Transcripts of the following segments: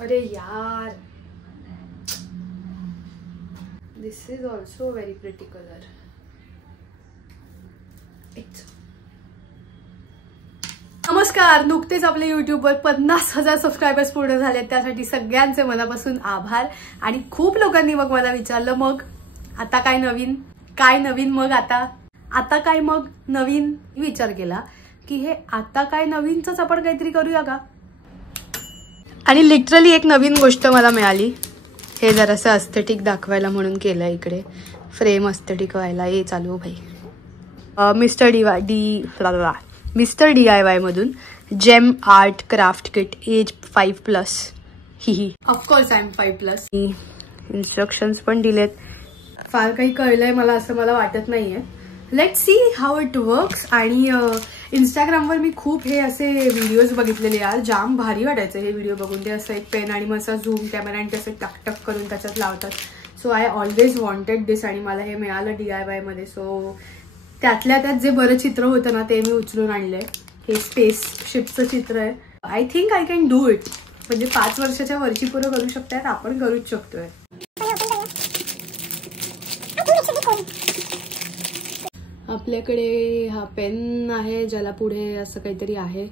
अरे यार, this is also very pretty colour. नमस्कार. नुकतेच आपल्या युट्यूबवर 50,000 सबस्क्रायबर्स पूर्ण झाले. त्यासाठी सगळ्यांचे मनापासून आभार. आणि खूप लोकांनी मग मला विचारलं, मग आता काय नवीन, काय नवीन, मग आता काय मग नवीन. विचार केला की हे आता काय नवीनच आपण काहीतरी करूया का. आणि लिटरली एक नवीन गोष्ट मला मिळाली. हे जरासं अस्थेटिक दाखवायला म्हणून केलं. इकडे फ्रेम अस्थेटिक व्हायला ये चालू भाई. मिस्टर DIY मधून gem art craft kit age 5+. ही ऑफकोर्स आय एम 5+. इन्स्ट्रक्शन्स पण दिलेत. फार काही कळलंय मला असं मला वाटत नाहीये. Let's see how it works. आणि इंस्टाग्रामवर मी खूप हे असे व्हिडिओज बघितलेले यार, जाम भारी वाटायचं हे व्हिडिओ बघून. ते असं एक पेन आणि मग असं झूम कॅमेरा आणि असं टक करून त्याच्यात लावतात. सो आय ऑलवेज वॉन्टेड दिस आणि मला हे मिळालं DIY मध्ये. सो त्यातल्या त्यात जे बरं चित्र होतं ना ते मी उचलून आणलंय. हे स्पेसशिपचं चित्र आहे. I think I can do it. म्हणजे 5 वर्षाच्या वरची पोरं करू शकतात, आपण करूच शकतोय. आपल्याकडे हा पेन आहे ज्याला पुढे असं काहीतरी आहे.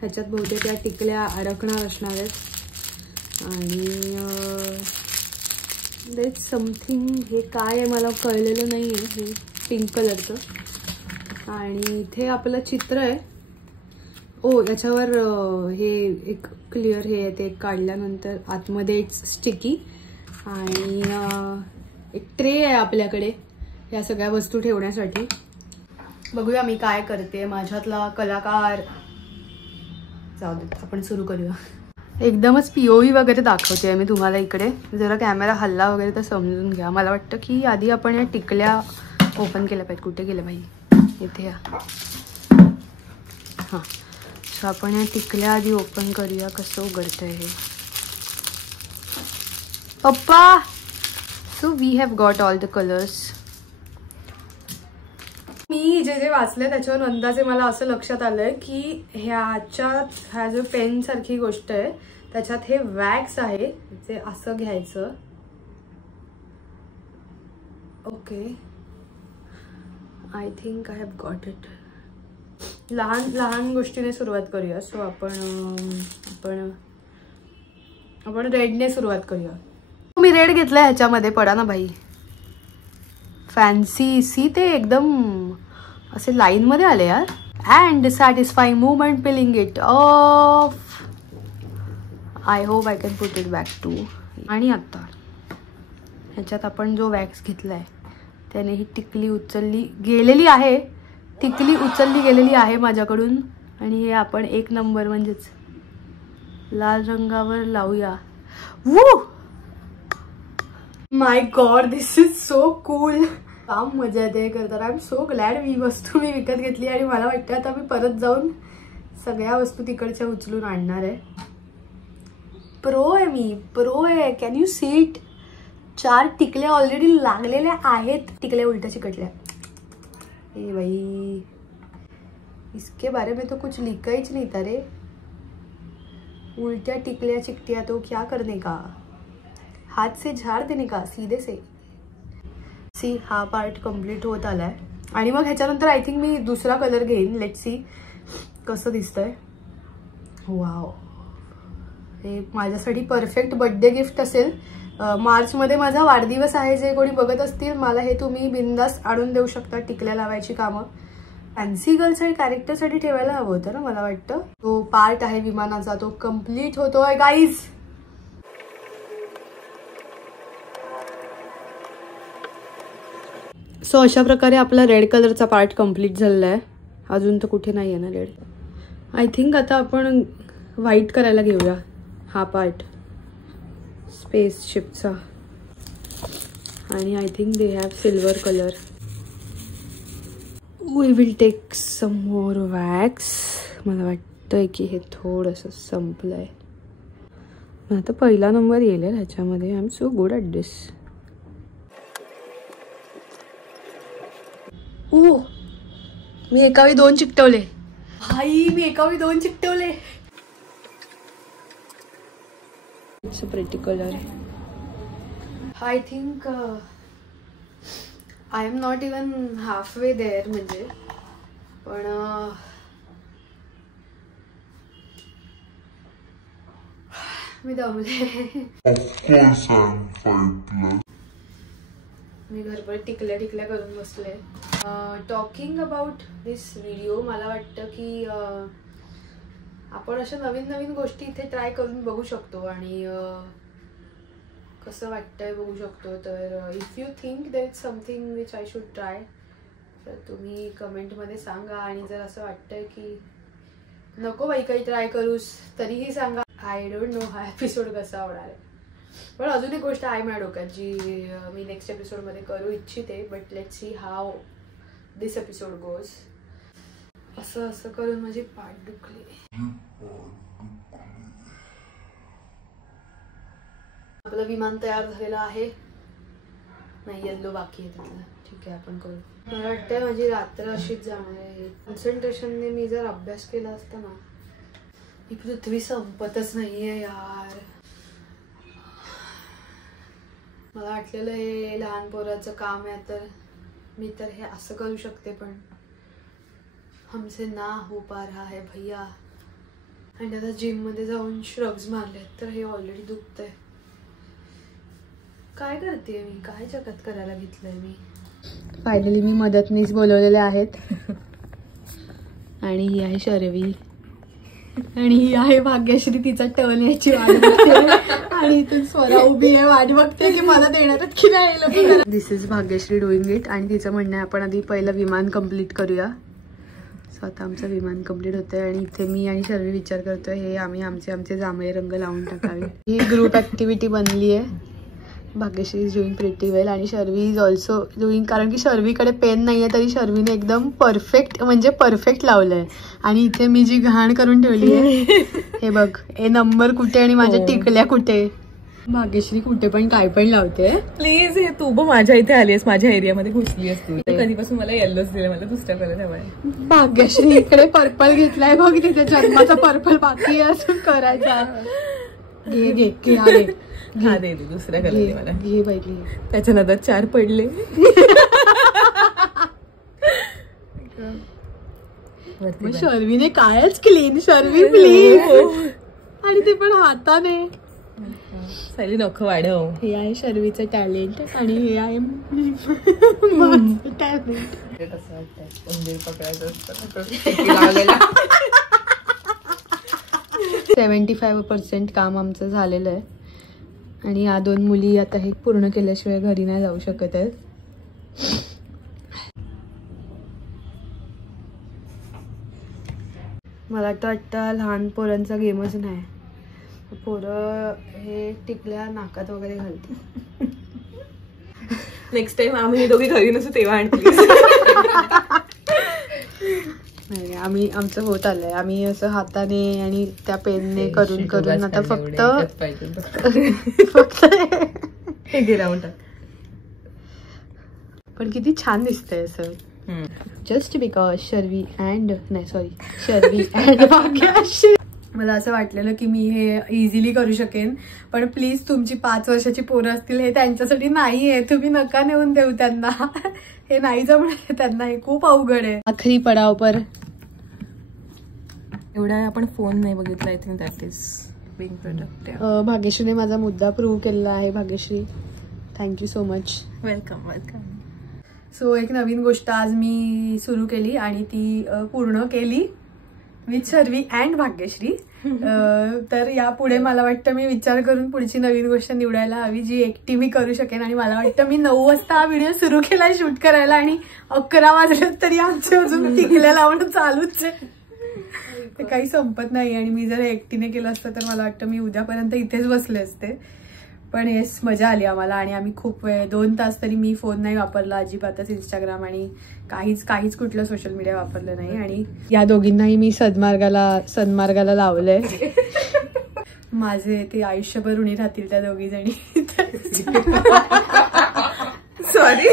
ह्याच्यात बहुतेक त्या टिकल्या अडकणार असणार आहेत. आणि देट समथिंग. हे काय आहे मला कळलेलं नाही आहे. हे पिंक कलरचं. आणि इथे आपलं चित्र आहे. याच्यावर हे एक क्लिअर हे आहे, ते काढल्यानंतर आतमध्ये इट्स स्टिकी. आणि एक ट्रे आहे आपल्याकडे या सगळ्या वस्तू ठेवण्यासाठी. बघूया मी काय करते. माझ्यातला कलाकार. जाऊ देत, आपण सुरू करूया. एकदमच POV वगैरे दाखवते मी तुम्हाला. इकडे जरा कॅमेरा हल्ला वगैरे तर समजून घ्या. मला वाटतं की आधी आपण या टिकल्या ओपन केल्या पाहिजे. कुठे गेलं बाई, इथे या. हां, सो आपण या टिकल्या आधी ओपन करूया. कसं उघडतंय हे पप्पा. So we have got all the colours. मी जे वाचलंय त्याच्यावर अंदाजे मला असं लक्षात आलंय की ह्या जो पेन सारखी गोष्ट आहे त्याच्यात हे वॅक्स आहे. ते असं घ्यायचं. Okay, I think I have got it. लहान लहान गोष्टीने सुरुवात करूया. सो आपण रेडने सुरुवात करूया. मी रेड घेतलाय ह्याच्यामध्ये. पडा ना भाई, फॅन्सी. सी ते एकदम असे लाईन मध्ये आले यार. And satisfying movement peeling it off. I hope I can put it back too. आणि आता ह्याच्यात आपण जो वॅक्स घेतलाय त्याने ही टिकली उचलली गेलेली आहे. टिकली उचलली गेलेली आहे माझ्याकडून. आणि हे आपण 1 नंबर म्हणजेच लाल रंगावर लावूया. Woo, my God, this is so cool. काम मजा येते करताना. आय एम सो ग्लॅड ही वस्तू मी विकत घेतली. आणि मला वाटतं आता मी परत जाऊन सगळ्या वस्तू तिकडच्या उचलून आणणार आहे. प्रो आहे मी, प्रो आहे. Can you see it. 4 टिकल्या ऑलरेडी लागलेल्या आहेत. टिकल्या उलट्या चिकटल्या. ए भाई, इसके बारे में तो कुछ लिखा ही नहीं था रे. उल्टिया टिकलिया चिकटिया तो क्या करने का, हाथ से झाड़ देने का सीधे से. सी, हा पार्ट कंप्लीट होत आलाय. आणि मग ह्याच्यानंतर आय थिंक मी दुसरा कलर घेईन. लेट सी कसं दिसतंय. वाव, हे माझ्यासाठी परफेक्ट बर्थडे गिफ्ट असेल. मार्चमध्ये माझा वाढदिवस आहे. जे कोणी बघत असतील मला हे तुम्ही बिंदास आणून देऊ शकता. टिकल्या लावायची कामं फॅन्सी गर्ल्स आणि कॅरेक्टरसाठी ठेवायला हवं होतं ना मला वाटतं. तो पार्ट आहे विमानाचा, तो कम्प्लीट होतोय गाईज. सो अशा प्रकारे आपला रेड कलरचा पार्ट कम्प्लीट झालेला आहे. अजून तर कुठे नाही आहे ना रेड. आय थिंक आता आपण व्हाईट करायला घेऊया हा पार्ट स्पेसशिपचा. आणि I think they have silver colour. We will take some more wax. मला वाटतंय की हे थोडंसं संपलंय. आता पहिला नंबर येईल ह्याच्यामध्ये. I am so good at this. मी एकावेळी 2 चिकटवले भाई. मी एकावेळी 2 चिकटवले. It's a pretty colour. I think I am not even half way there म्हणजे, पण मी दमले. मी घरभर टिकल्या टिकल्या करून बसले. टॉकिंग अबाउट दिस व्हिडिओ, मला वाटतं की आपण अशा नवीन नवीन गोष्टी इथे ट्राय करून बघू शकतो आणि कसं वाटतंय बघू शकतो. तर if you think there is something which I should try, तर तुम्ही कमेंटमध्ये सांगा. आणि जर असं वाटतंय की नको बाई काही ट्राय करूस तरीही सांगा. आय डोंट नो हा एपिसोड कसा होणार आहे, पण अजून एक गोष्ट आहे माझ्या डोक्यात जी मी नेक्स्ट एपिसोडमध्ये करू इच्छिते. But let's see how this episode goes. असं असं करून माझी पाठ दुखली. आपलं विमान तयार झालेलं आहे. नाही, येल्लो बाकी आहे त्यातलं. ठीक आहे, आपण करू. मला वाटतंय माझी रात्र अशीच जाणार आहे. कॉन्सन्ट्रेशनने मी जर अभ्यास केला असता ना. ही पृथ्वी संपतच नाहीये यार. मला वाटलेलं हे लहान पोराचं काम आहे, तर मी तर हे असं करू शकते, पण हमसे ना हो पा रहा है भैया. आणि आता जिममध्ये जाऊन श्रग्स मारलेत तर हे ऑलरेडी दुखतंय. काय करते मी, काय जगत करायला घेतलंय मी. फायनली मी मदतनीस बोलवलेले आहेत. आणि ही आहे शर्वी आणि ही आहे भाग्यश्री. तिचा टर्न याची वाट बघते आणि इथून स्वरा उभी आहे, वाट बघते की मला देणार की नाही. दिस इज भाग्यश्री डुईंग इट. आणि तिचं म्हणणं आहे आपण आधी पहिलं विमान कम्प्लीट करूया. सो आता आमचं विमान कम्प्लीट होतंय आणि इथे मी आणि शर्वी विचार करतोय हे आम्ही आमचे जांभळे रंग लावून टाकावे. ही ग्रुप ऍक्टिव्हिटी बनली आहे. भाग्यश्री इज डुईंग प्रिटी वेल आणि शर्वी इज ऑल्सो डुईंग, कारण की शर्वीकडे पेन नाहीये तरी शर्वीने एकदम परफेक्ट म्हणजे परफेक्ट लावलंय. आणि इथे मी जी घाण करून ठेवली आहे हे बघ, हे नंबर कुठे आणि माझ्या टिकल्या कुठे. भाग्यश्री कुठे पण काय पण लावते. प्लीज, हे तू बघ माझ्या इथे आलीस, माझ्या एरियामध्ये घुसली असते. कधीपासून मला येल्लोच दिलं, मला दुसरा कलर हवाय. भाग्यश्री इकडे पर्पल घेतलाय बघ, तिथे जन्माचा पर्पल बाकी असून करायचा. घे घे घे हा दे दुसऱ्या कलर मला. घे बाई घे. त्याच्यानंतर 4 पडले. शर्वीने कायच क्लीन. शर्वी प्लीज. आणि ते पण हाताने. सायली नख वाढव. हे आहे शर्वीचं टॅलेंट आणि हे आहे टॅलेंट. कसं वाटतंय उंदीर पकडायचं असतं. 75% काम आमचं झालेलं आहे आणि या 2 मुली आता हे पूर्ण केल्याशिवाय घरी नाही जाऊ शकत आहेत. मला तर वाटतं लहान पोरांचा गेमच नाही. पोरं हे टिकल्या नाकात वगैरे घालते. नेक्स्ट टाइम आम्ही दोघी घरी नसू तेव्हा आणते. नाही, आम्ही आमचं होत आलंय. आम्ही असं हाताने आणि त्या पेनने करून करून आता फक्त हे गिरावून टाक. पण किती छान दिसतंय असं. Just because शर्वी and Bhagyashree. मला असं वाटलेलं की मी हे इझिली करू शकेन, पण प्लीज तुमची 5 वर्षाची पोरं असतील हे त्यांच्यासाठी नाहीये. तुम्ही नका नेऊन देऊ त्यांना. हे नाही जमणार त्यांना. हे खूप अवघड आहे. आखरी पडाव पर एवढा आपण फोन नाही बघितला. I think that is being productive. भाग्यश्रीने माझा मुद्दा प्रूव्ह केलेला आहे. Bhagyashree, thank you so much. Welcome welcome. So एक नवीन गोष्ट आज मी सुरू केली आणि ती पूर्ण केली विथ शर्वी अँड भाग्यश्री. तर यापुढे मला वाटतं मी विचार करून पुढची नवीन गोष्ट निवडायला हवी जी एकटी मी करू शकेन. आणि मला वाटतं मी 9 वाजता हा व्हिडिओ सुरू केलाय शूट करायला आणि 11 वाजले तरी आमचे अजून टिकल्या लावणं चालूच आहे. ते काही संपत नाही. आणि मी जर एकटीने केलं असतं तर मला वाटतं मी उद्यापर्यंत इथेच बसले असते. पण येस, मजा आली आम्हाला. आणि आम्ही खूप वेळ 2 तास तरी मी फोन नाही वापरला अजिबातच. इंस्टाग्राम आणि काहीच कुठलं सोशल मीडिया वापरलं नाही. आणि या दोघींनाही मी सन्मार्गाला लावलंय. माझे ते आयुष्यभर ऋणी राहतील त्या दोघी जणी. सॉरी.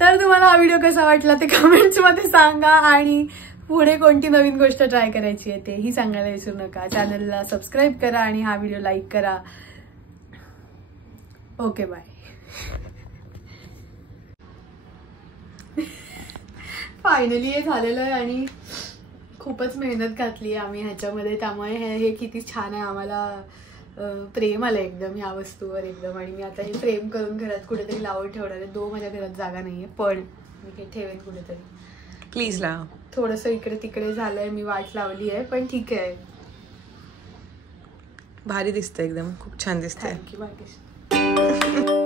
तर तुम्हाला हा व्हिडिओ कसा वाटला ते कमेंट्स मध्ये सांगा. आणि पुढे कोणती नवीन गोष्ट ट्राय करायची आहे तेही सांगायला विसरू नका. चॅनलला सबस्क्राईब करा आणि हा व्हिडिओ लाईक करा. Okay bye. फायनली हे झालेलं आहे आणि खूपच मेहनत घातली आहे आम्ही ह्याच्यामध्ये, त्यामुळे हे किती छान आहे. आम्हाला प्रेम आलं एकदम ह्या वस्तूवर एकदम. आणि मी आता हे फ्रेम करून घरात कुठेतरी लावून ठेवणार आहे. माझ्या घरात जागा नाहीये पण मी हे ठेवेन कुठेतरी. प्लीज लाव. थोडंसं इकडे तिकडे झालंय, मी वाट लावली आहे पण ठीक आहे. भारी दिसतंय एकदम, खूप छान दिसतंय. थँक्यू.